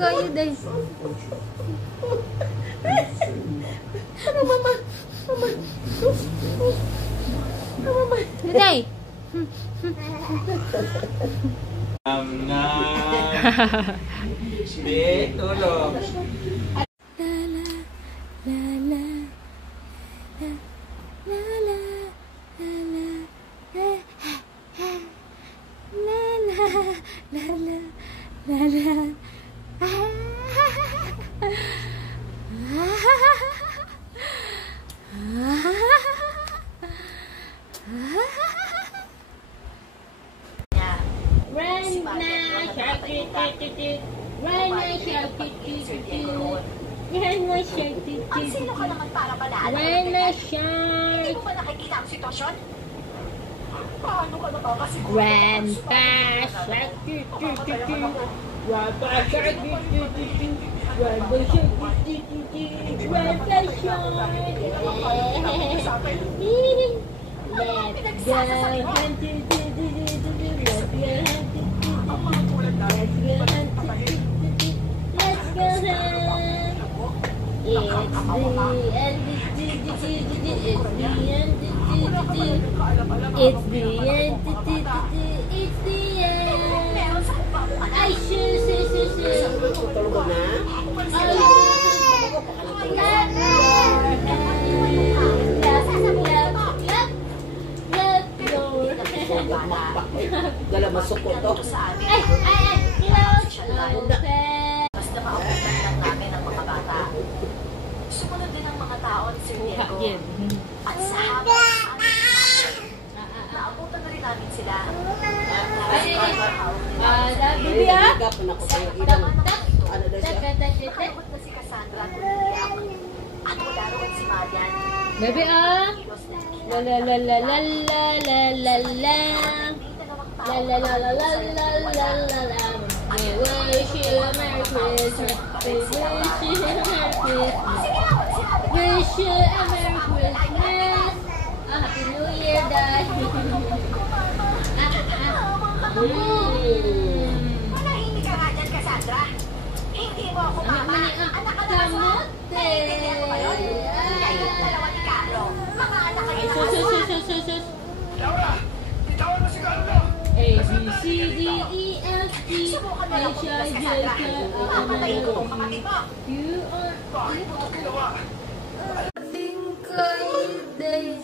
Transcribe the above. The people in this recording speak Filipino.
kayo, day. Ano, mama? Mama. Mama. Day. Na. Di, tulog. Sino ka naman para panalo? Hindi mo ba nakikita ang sitwasyon? Paano ka nakakasiguro? Grandpa Shark. It's the end. Ay, sus. Tulog na? Dala masuko to. Basta mauputan lang namin ang mga bata. Sumunod din ang mga tao ni Sir Diego. At sa habang naabutan na rin namin sila. Bibi ah? Nakalabot na si Cassandra at umiiyak. At wala roon si Marian. Baby ah? La la la la la la la la la. La la la la la la la la la. We wish you a Merry Christmas. We wish you a Merry Christmas. Wish you a Merry Christmas. A Happy New Year, Dad. Manahimik ka nga dyan, Cassandra. Hindi mo ako mama. Anak ka na mo. Naiintindihan mo ba yun? Kayo yung dalawa ni Carlo. Mga anak kayo na Sus. Laura, bitawan mo si Carlo. A, B, C, D, E, F, G, Subukan mo lang H, pumunta I, si J, Cassandra. K, L, Papatayin ko ang kapatid mo. You are Bakit mo ito ginawa? ating kayo, day.